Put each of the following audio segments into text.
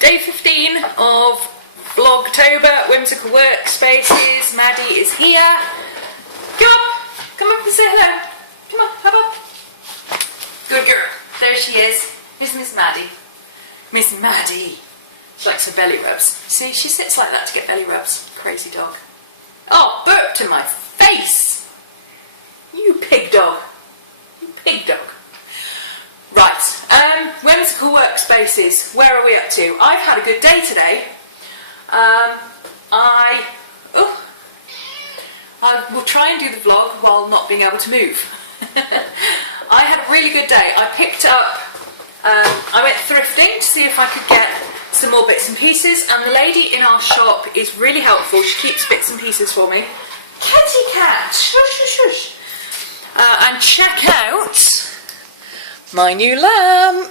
Day 15 of Vlogtober, Whimsical Workspaces. Maddie is here. Come up and say hello. Come on, hop up. Good girl. There she is. Here's Miss Maddie. Miss Maddie. She likes her belly rubs. See, she sits like that to get belly rubs. Crazy dog. Oh, burped in my face. You pig dog. You pig dog. Right, Whimsical Workspaces. Where are we up to? I've had a good day today. I will try and do the vlog while not being able to move. I had a really good day. I picked up, I went thrifting to see if I could get some more bits and pieces, and the lady in our shop is really helpful. She keeps bits and pieces for me. Kitty cat! Shush, shush, shush. And check out my new lamp.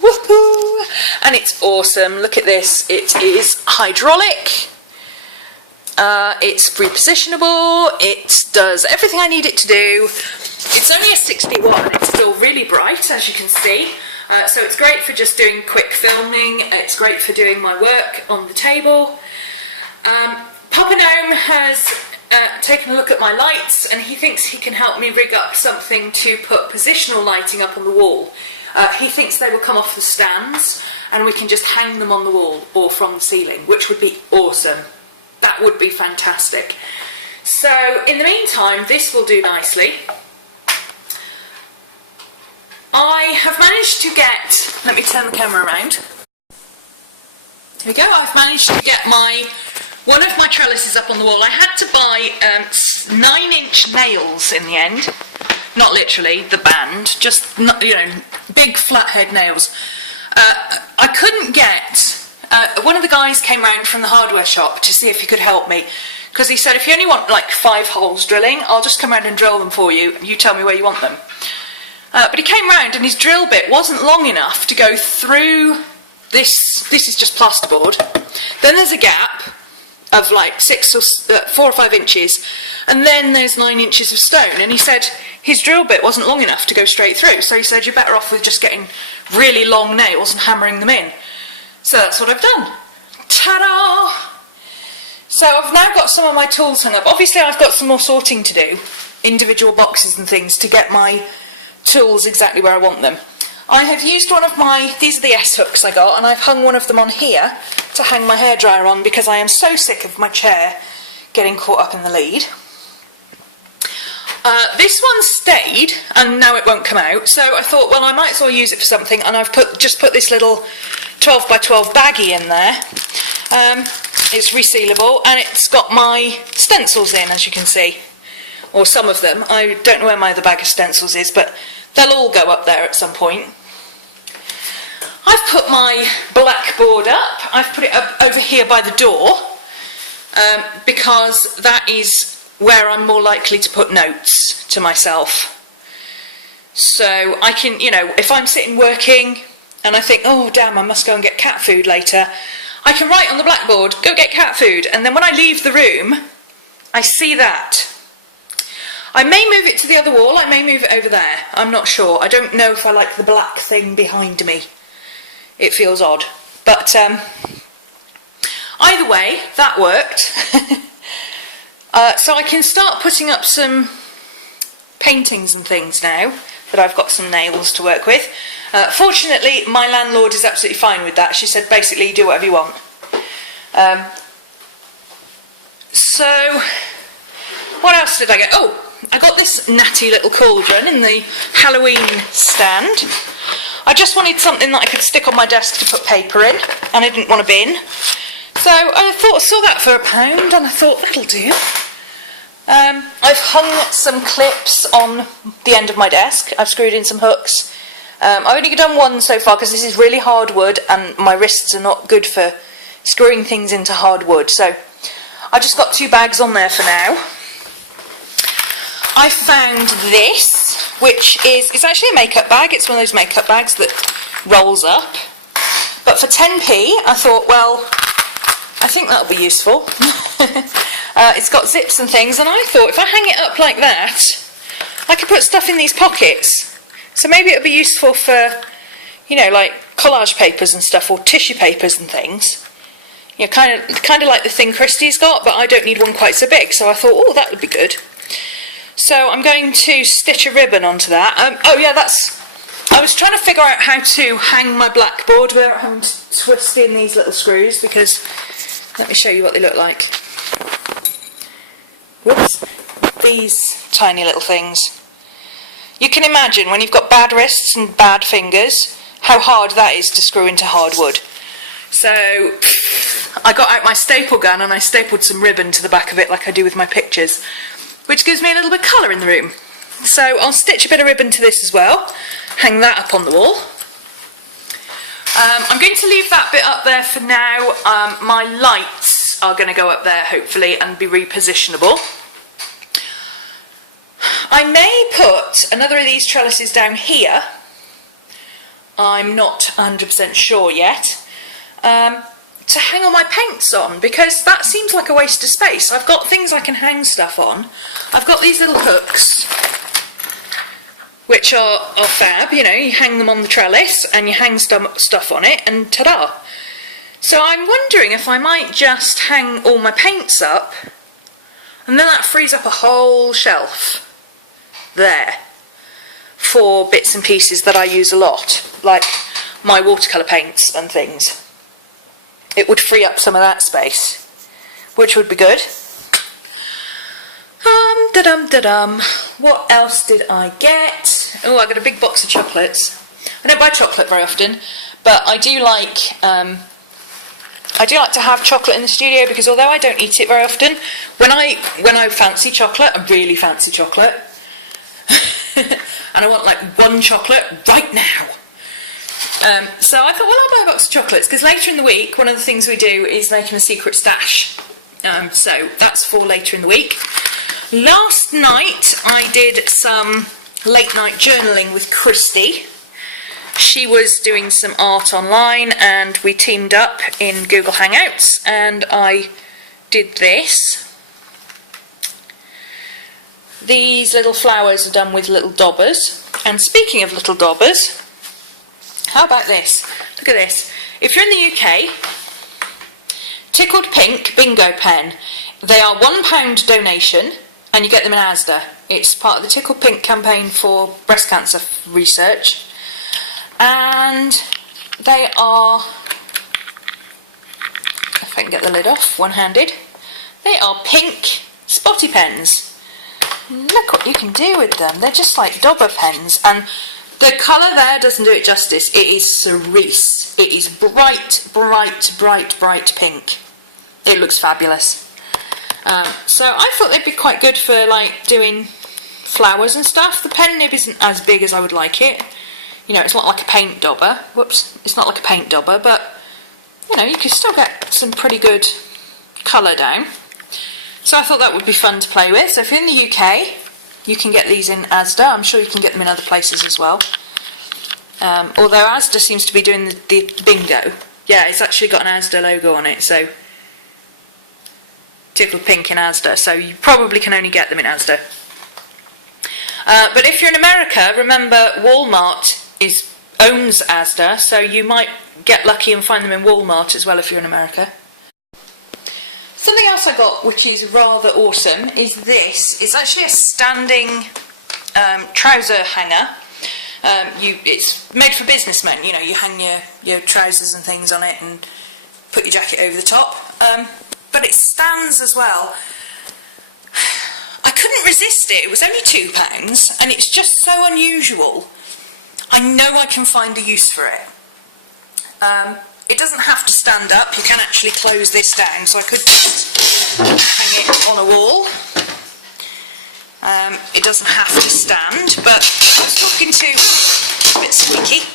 Woohoo! And it's awesome. Look at this. It is hydraulic. It's repositionable. It does everything I need it to do. It's only a 60 watt and it's still really bright, as you can see. So it's great for just doing quick filming. It's great for doing my work on the table. Papa Gnome has taken a look at my lights and he thinks he can help me rig up something to put positional lighting up on the wall. He thinks they will come off the stands and we can just hang them on the wall or from the ceiling, which would be awesome. That would be fantastic. So in the meantime, this will do nicely. I have managed to get, let me turn the camera around. Here we go, I've managed to get one of my trellises up on the wall. I had to buy 9-inch nails in the end. Not literally, the band, just, big flathead nails. I couldn't get, one of the guys came round from the hardware shop to see if he could help me. Because he said, if you only want like 5 holes drilling, I'll just come round and drill them for you. You tell me where you want them. But he came round and his drill bit wasn't long enough to go through this is just plasterboard. Then there's a gap of like 4 or 5 inches, and then there's 9 inches of stone. And he said his drill bit wasn't long enough to go straight through, so he said you're better off with just getting really long nails and hammering them in. So that's what I've done. Ta-da! So I've now got some of my tools hung up. Obviously I've got some more sorting to do, individual boxes and things, to get my tools exactly where I want them. I have used one of these are the S-hooks I got, and I've hung one of them on here to hang my hairdryer on because I am so sick of my chair getting caught up in the lead. This one stayed and now it won't come out, so I thought, well, I might as well use it for something, and I've just put this little 12 by 12 baggie in there. It's resealable and it's got my stencils in, as you can see, or some of them. I don't know where my other bag of stencils is, but they'll all go up there at some point. I've put my blackboard up. I've put it up over here by the door because that is where I'm more likely to put notes to myself. So I can, if I'm sitting working and I think, oh damn, I must go and get cat food later, I can write on the blackboard, go get cat food, and then when I leave the room, I see that. I may move it to the other wall, I may move it over there, I'm not sure. I don't know if I like the black thing behind me. It feels odd. But either way, that worked. So I can start putting up some paintings and things now that I've got some nails to work with. Fortunately, my landlord is absolutely fine with that. She said, basically, do whatever you want. So, what else did I get? Oh, I got this natty little cauldron in the Halloween stand. I just wanted something that I could stick on my desk to put paper in, and I didn't want a bin. So I saw that for £1, and I thought, that'll do. I've hung some clips on the end of my desk. I've screwed in some hooks. I've only done one so far because this is really hard wood and my wrists are not good for screwing things into hard wood. So I've just got 2 bags on there for now. I found this, which it's actually a makeup bag. It's one of those makeup bags that rolls up. But for 10p, I thought, well, I think that'll be useful. It's got zips and things, and I thought if I hang it up like that, I could put stuff in these pockets. So maybe it'll be useful for, like collage papers and stuff, or tissue papers and things. You know, kind of like the thing Christy's got, but I don't need one quite so big, so I thought, oh, that would be good. So I'm going to stitch a ribbon onto that. Oh yeah, I was trying to figure out how to hang my blackboard without having to twist in these little screws, because, let me show you what they look like. Whoops. These tiny little things. You can imagine when you've got bad wrists and bad fingers, how hard that is to screw into hardwood. So I got out my staple gun and I stapled some ribbon to the back of it like I do with my pictures, which gives me a little bit of colour in the room. So I'll stitch a bit of ribbon to this as well, hang that up on the wall. I'm going to leave that bit up there for now. My lights are going to go up there hopefully and be repositionable. I may put another of these trellises down here. I'm not 100% sure yet. To hang all my paints on, because that seems like a waste of space. I've got things I can hang stuff on. I've got these little hooks, which are fab, you know, you hang them on the trellis and you hang stuff on it and ta-da. So I'm wondering if I might just hang all my paints up, and then that frees up a whole shelf there for bits and pieces that I use a lot, like my watercolour paints and things. It would free up some of that space, which would be good. What else did I get? Oh, I got a big box of chocolates. I don't buy chocolate very often, but I do like to have chocolate in the studio, because although I don't eat it very often, when I fancy chocolate, I really fancy chocolate, and I want like one chocolate right now. So I thought, well, I'll buy a box of chocolates, because later in the week, one of the things we do is making a secret stash. So that's for later in the week. Last night I did some late night journaling with Christy. She was doing some art online and we teamed up in Google Hangouts, and I did this. These little flowers are done with little daubers. And speaking of little daubers, how about this? Look at this. If you're in the UK, Tickled Pink bingo pen. They are £1 donation and you get them in Asda. It's part of the Tickled Pink campaign for breast cancer research. And they are, if I can get the lid off, one-handed, they are pink spotty pens. Look what you can do with them. They're just like dauber pens, and the colour there doesn't do it justice. It is cerise. It is bright, bright, bright, bright pink. It looks fabulous. So I thought they'd be quite good for like doing flowers and stuff. The pen nib isn't as big as I would like it. You know, it's not like a paint dauber. Whoops, it's not like a paint dauber, but you know, you can still get some pretty good colour down. So I thought that would be fun to play with. So if you're in the UK, you can get these in Asda. I'm sure you can get them in other places as well. Although Asda seems to be doing the bingo. Yeah, it's actually got an Asda logo on it, so Tickled Pink in Asda, so you probably can only get them in Asda. But if you're in America, remember Walmart owns Asda, so you might get lucky and find them in Walmart as well if you're in America. Something else I got, which is rather awesome, is this. It's actually a standing trouser hanger. It's made for businessmen. You know, you hang your trousers and things on it and put your jacket over the top. But it stands as well. I couldn't resist it. It was only £2, and it's just so unusual. I know I can find a use for it. It doesn't have to stand up. You can actually close this down, so I could just hang it on a wall. It doesn't have to stand, but I was talking to, a bit squeaky,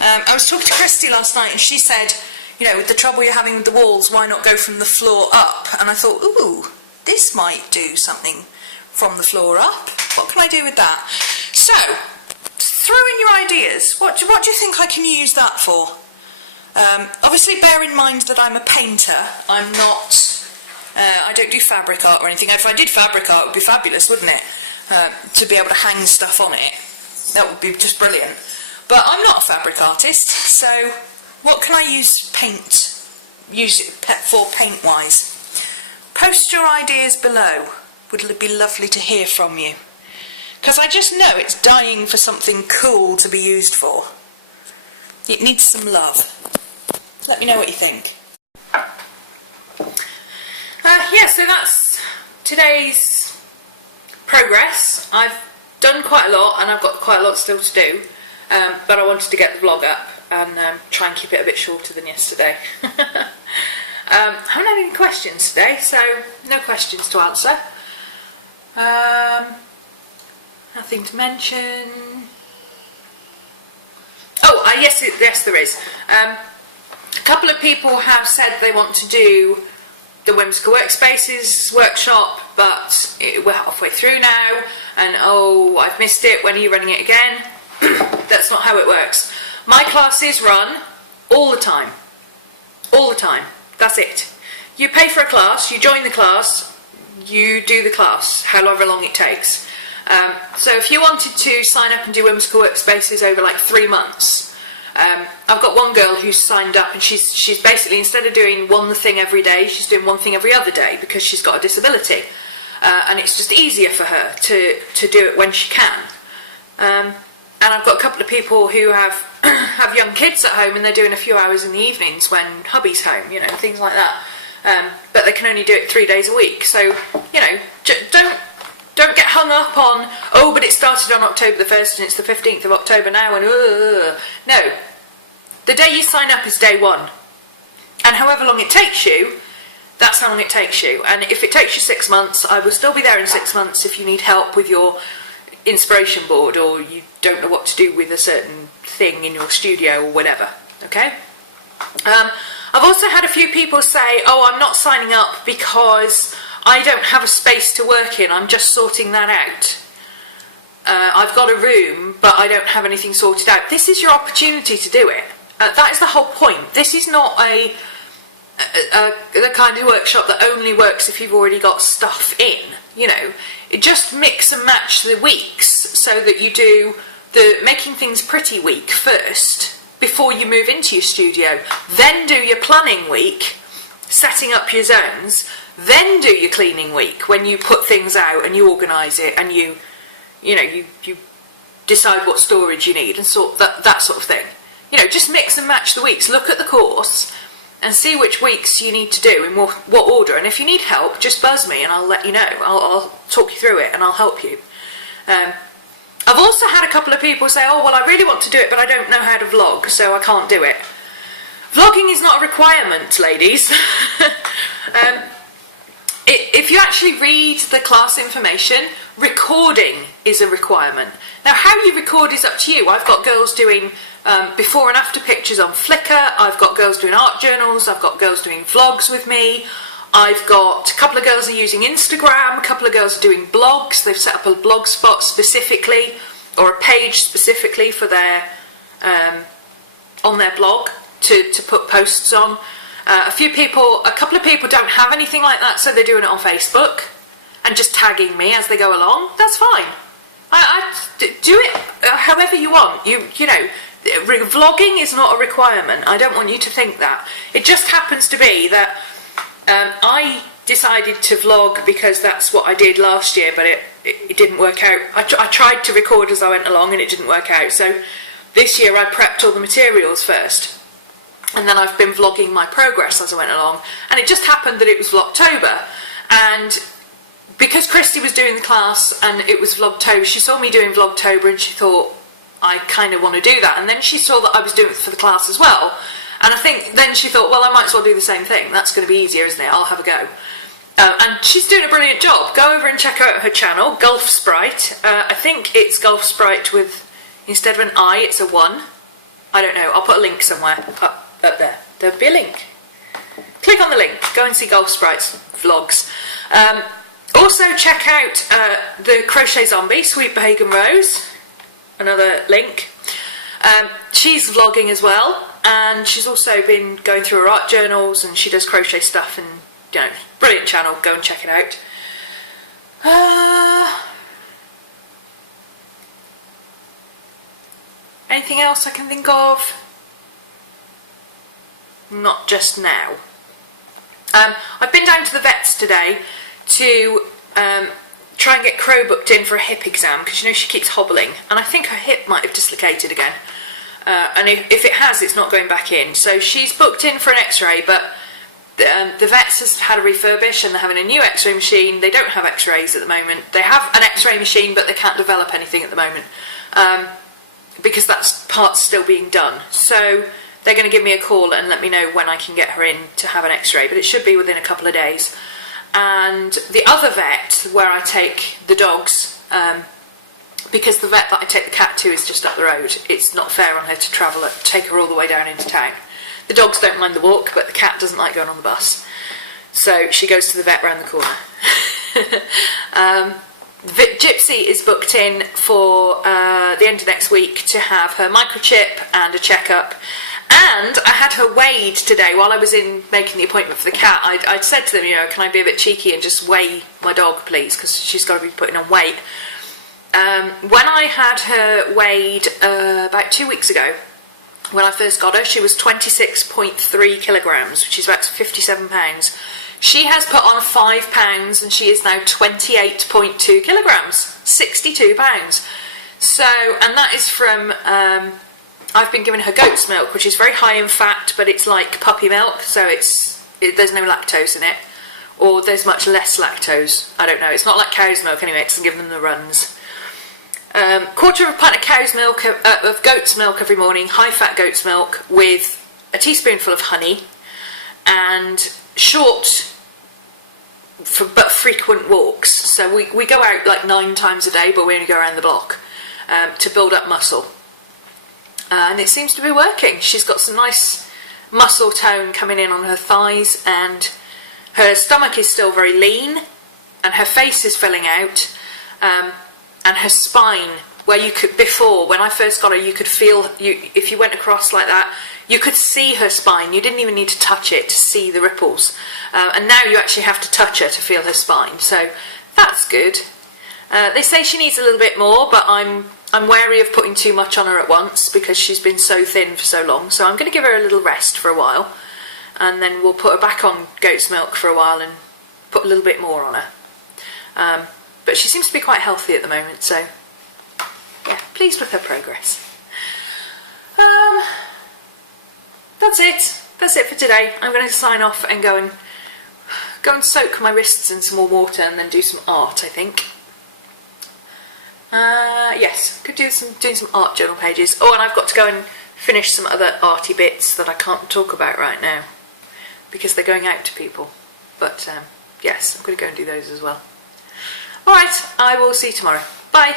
I was talking to Christy last night, and she said, you know, with the trouble you're having with the walls, why not go from the floor up? And I thought, ooh, this might do something from the floor up. What can I do with that? So, throw in your ideas. What do you think I can use that for? Obviously bear in mind that I'm a painter. I'm not, I don't do fabric art or anything. If I did fabric art, it would be fabulous, wouldn't it? To be able to hang stuff on it. That would be just brilliant. But I'm not a fabric artist, so what can I use it for paint-wise? Post your ideas below. Would be lovely to hear from you. Because I just know it's dying for something cool to be used for. It needs some love. Let me know what you think. Yeah, so that's today's progress. I've done quite a lot and I've got quite a lot still to do, but I wanted to get the vlog up and try and keep it a bit shorter than yesterday. I haven't had any questions today, so no questions to answer. Nothing to mention. Oh, yes there is. A couple of people have said they want to do the Whimsical Workspaces workshop, but we're halfway through now, and oh, I've missed it. When are you running it again? That's not how it works. My classes run all the time. All the time. That's it. You pay for a class, you join the class, you do the class, however long it takes. So if you wanted to sign up and do Whimsical Workspaces over like 3 months, I've got one girl who's signed up, and she's basically, instead of doing one thing every day, she's doing one thing every other day because she's got a disability, and it's just easier for her to do it when she can. And I've got a couple of people who have have young kids at home, and they're doing a few hours in the evenings when hubby's home, you know, things like that. But they can only do it 3 days a week. So, you know, don't get hung up on, oh, but it started on October the 1st and it's the 15th of October now, and no. The day you sign up is day one. And however long it takes you, that's how long it takes you. And if it takes you 6 months, I will still be there in 6 months if you need help with your inspiration board, or you don't know what to do with a certain thing in your studio or whatever, okay? I've also had a few people say, oh, I'm not signing up because I don't have a space to work in, I'm just sorting that out. I've got a room, but I don't have anything sorted out. This is your opportunity to do it. That is the whole point. This is not the kind of workshop that only works if you've already got stuff in, you know. It just mix and match the weeks so that you do the making things pretty week first before you move into your studio. Then do your planning week, setting up your zones. Then do your cleaning week when you put things out and you organise it and you decide what storage you need and sort that sort of thing. You know, just mix and match the weeks. Look at the course and see which weeks you need to do in what order. And if you need help, just buzz me and I'll let you know. I'll talk you through it and I'll help you. I've also had a couple of people say, oh, well, I really want to do it, but I don't know how to vlog, so I can't do it. Vlogging is not a requirement, ladies. If you actually read the class information, recording is a requirement. Now, how you record is up to you. I've got girls doing before and after pictures on Flickr. I've got girls doing art journals. I've got girls doing vlogs with me. I've got a couple of girls are using Instagram. A couple of girls are doing blogs. They've set up a blog spot specifically, or a page specifically for their on their blog to put posts on. A couple of people don't have anything like that, so they're doing it on Facebook and just tagging me as they go along. That's fine. I do it however you want. You know, vlogging is not a requirement. I don't want you to think that. It just happens to be that I decided to vlog because that's what I did last year, but it didn't work out. I tried to record as I went along and it didn't work out. So this year I prepped all the materials first. And then I've been vlogging my progress as I went along. And it just happened that it was Vlogtober. And because Christy was doing the class and it was Vlogtober, she saw me doing Vlogtober and she thought, I kind of want to do that. And then she saw that I was doing it for the class as well. And I think then she thought, well, I might as well do the same thing. That's going to be easier, isn't it? I'll have a go. And she's doing a brilliant job. Go over and check out her channel, Gulf Sprite. I think it's Gulf Sprite with, instead of an I, it's a 1. I don't know. I'll put a link somewhere up there. There'll be a link. Click on the link. Go and see Gulf Sprite's vlogs. Also check out the Crochet Zombie, Sweet Pagan Rose. Another link. She's vlogging as well, and she's also been going through her art journals, and she does crochet stuff, and you know, brilliant channel. Go and check it out. Anything else I can think of? Not just now. I've been down to the vets today to try and get Crow booked in for a hip exam, because you know she keeps hobbling, and I think her hip might have dislocated again. And if it has, it's not going back in. So she's booked in for an x-ray, but the vets has had a refurbish and they're having a new x-ray machine. They don't have x-rays at the moment. They have an x-ray machine, but they can't develop anything at the moment because that part's still being done. So they're going to give me a call and let me know when I can get her in to have an x-ray, but it should be within a couple of days. And the other vet where I take the dogs, because the vet that I take the cat to is just up the road, it's not fair on her to travel, take her all the way down into town. The dogs don't mind the walk, but the cat doesn't like going on the bus. So she goes to the vet round the corner. Gypsy is booked in for the end of next week to have her microchip and a checkup. And I had her weighed today while I was in making the appointment for the cat. I'd said to them, you know, can I be a bit cheeky and just weigh my dog, please, because she's got to be putting on weight. When I had her weighed about 2 weeks ago, when I first got her, she was 26.3 kilograms, which is about 57 pounds. She has put on 5 pounds and she is now 28.2 kilograms, 62 pounds. So, and that is from, I've been giving her goat's milk, which is very high in fat, but it's like puppy milk, so there's no lactose in it. Or there's much less lactose, I don't know. It's not like cow's milk anyway, it doesn't give them the runs. Quarter of a pint of cow's milk, of goat's milk every morning, high-fat goat's milk with a teaspoonful of honey, and short but frequent walks. So we go out like 9 times a day, but we only go around the block to build up muscle. And it seems to be working. She's got some nice muscle tone coming in on her thighs, and her stomach is still very lean, and her face is filling out. And her spine, where you could, before, when I first got her, you could feel, if you went across like that, you could see her spine. You didn't even need to touch it to see the ripples. And now you actually have to touch her to feel her spine. So that's good. They say she needs a little bit more, but I'm wary of putting too much on her at once because she's been so thin for so long. So I'm going to give her a little rest for a while, and then we'll put her back on goat's milk for a while and put a little bit more on her. But she seems to be quite healthy at the moment, so yeah, pleased with her progress. That's it. That's it for today. I'm going to sign off and go and soak my wrists in some more water and then do some art, I think. Yes, could do doing some art journal pages. Oh, and I've got to go and finish some other arty bits that I can't talk about right now because they're going out to people. But yes, I'm going to go and do those as well. Alright, I will see you tomorrow. Bye!